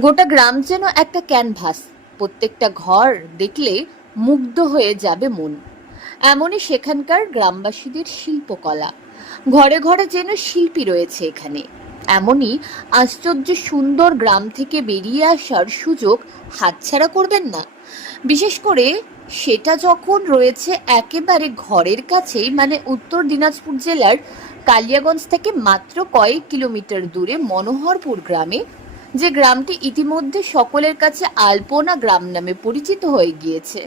গোটা গ্রাম যেন একটা ক্যানভাস। প্রত্যেকটা ঘর দেখলে মুগ্ধ হয়ে যাবে মন। এমনই সেখানকার গ্রামবাসীদের শিল্পকলা। ঘরে ঘরে যেন শিল্পী রয়েছে এখানে। এমনই আশ্চর্য সুন্দর গ্রাম থেকে বেরিয়ে আসার সুযোগ হাতছাড়া করবেন না। বিশেষ করে সেটা যখন রয়েছে একেবারে ঘরের কাছেই মানে উত্তর দিনাজপুর জেলার কালিয়াগঞ্জ থেকে মাত্র কয়েক কিলোমিটার দূরে মনোহরপুর গ্রামে যে গ্রামটি ইতিমধ্যে সকলের কাছে আলপনা গ্রাম নামে পরিচিত হয়ে গিয়েছে।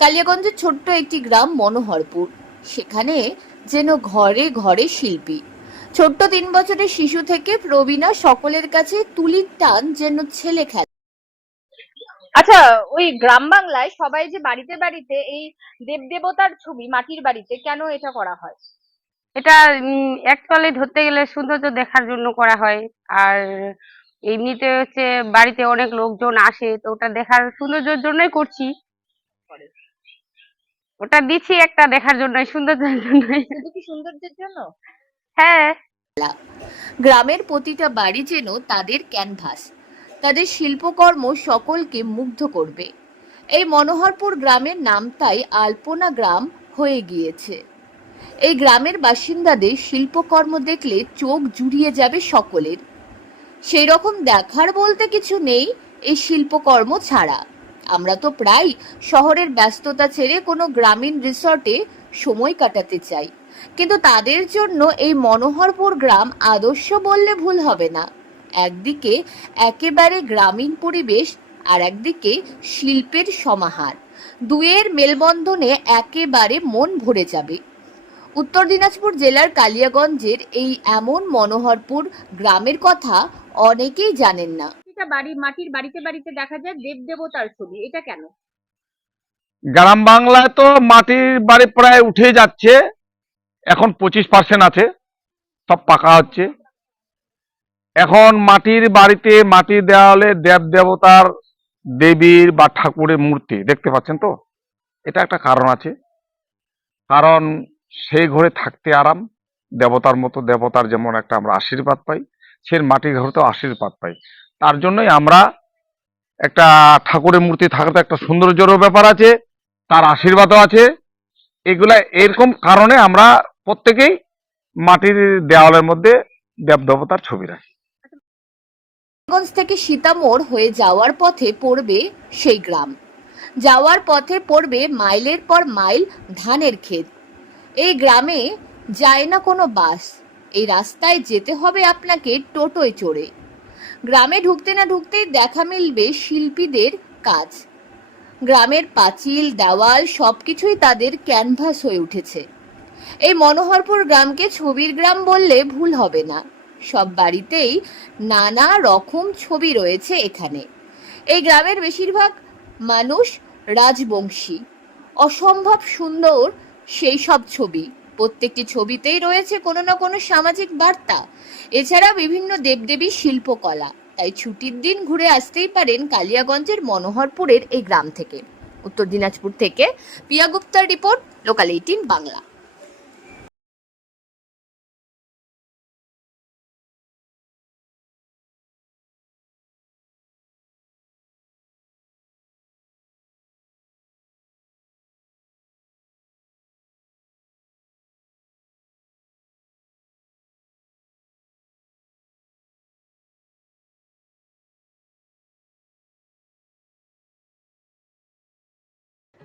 কালিয়াগঞ্জের ছোট্ট একটি গ্রাম মনোহরপুর। সেখানে যেন ঘরে ঘরে শিল্পী। ছোট্ট তিন বছরের শিশু থেকে প্রবীণা সকলের কাছে তুলির টান যেন ছেলে খেলা। আচ্ছা ওই গ্রাম বাংলায় সবাই যে বাড়িতে বাড়িতে এই দেবদেবতার ছবি মাটির বাড়িতে কেন এটা করা হয়? এটা একচুয়ালি ধরতে গেলে সৌন্দর্য দেখার জন্য করা হয়। আর এমনিতে হচ্ছে বাড়িতে অনেক লোকজন আসে তো ওটা দেখার সৌন্দর্যের জন্যই করছি। ওটা দিচ্ছি একটা দেখার জন্য সৌন্দর্যের কি সৌন্দর্যের জন্য? হ্যাঁ। গ্রামের প্রতিটা বাড়ি যেন তাদের ক্যানভাস তাদের শিল্পকর্ম সকলকে মুগ্ধ করবে। এই মনোহরপুর গ্রামের নাম তাই আলপনা গ্রাম হয়ে গিয়েছে। এই গ্রামের বাসিন্দাদের শিল্পকর্ম দেখলে চোখ জুড়িয়ে যাবে সকলের। সেই রকম দেখার বলতে কিছু নেই, এই শিল্পকর্ম ছাড়া। আমরা তো প্রায় শহরের ব্যস্ততা ছেড়ে কোনো গ্রামীণ রিসর্টে সময় কাটাতে চাই। কিন্তু তাদের জন্য এই মনোহরপুর গ্রাম আদর্শ বললে ভুল হবে না। একদিকে একেবারে গ্রামীণ পরিবেশ আর একদিকে শিল্পের সমাহার। দুয়ের মেলবন্ধনে একেবারে মন ভরে যাবে। উত্তর দিনাজপুর জেলার কালিয়াগঞ্জের এই এমন মনোহরপুর গ্রামের কথা অনেকেই জানেন না। এটা বাড়ি মাটির বাড়িতে বাড়িতে দেখা যায় দেবদেবতার ছবি। এটা কেন? গ্রাম বাংলায় তো মাটির বাড়ি প্রায় উঠে যাচ্ছে। এখন পঁচিশ পার্সেন্ট আছে। সব পাকা হচ্ছে। এখন মাটির বাড়িতে মাটির দেওয়ালে দেব দেবতার দেবীর বা ঠাকুরের মূর্তি। দেখতে পাচ্ছেন তো? এটা একটা কারণ আছে। কারণ সেই ঘরে থাকতে আরাম। দেবতার মতো দেবতার যেমন একটা আমরা আশীর্বাদ পাই সে মাটির ঘরেতেও আশীর্বাদ পাই। তার জন্যই আমরা একটা ঠাকুরের মূর্তি থাকাতে একটা সৌন্দর্যেরও ব্যাপার আছে, তার আশীর্বাদও আছে। এগুলা এরকম কারণে আমরা প্রত্যেকেই মাটির দেওয়ালের মধ্যে দেব দেবতার ছবি রাখি। থেকে সীতামোড় হয়ে যাওয়ার পথে পড়বে সেই গ্রাম। যাওয়ার পথে পড়বে মাইলের পর মাইল ধানের ক্ষেত। এই গ্রামে যায় না কোনো বাস। এই রাস্তায় যেতে হবে আপনাকে টোটোয় চড়ে। গ্রামে ঢুকতে না ঢুকতেই দেখা মিলবে শিল্পীদের কাজ। গ্রামের পাঁচিল, দেওয়াল সব কিছুই তাদের ক্যানভাস হয়ে উঠেছে। এই মনোহরপুর গ্রামকে ছবির গ্রাম বললে ভুল হবে না। সব বাড়িতেই নানা রকম ছবি রয়েছে এখানে। এই গ্রামের বেশিরভাগ মানুষ রাজবংশী। অসম্ভব সুন্দর সেই সব ছবি। প্রত্যেকটি ছবিতেই রয়েছে কোনো না কোনো সামাজিক বার্তা। এছাড়া বিভিন্ন দেবদেবী শিল্পকলা। তাই ছুটির দিন ঘুরে আসতেই পারেন কালিয়াগঞ্জের মনোহরপুরের এই গ্রাম থেকে। উত্তর দিনাজপুর থেকে পিয়া গুপ্তার রিপোর্ট লোকাল এইটিন বাংলা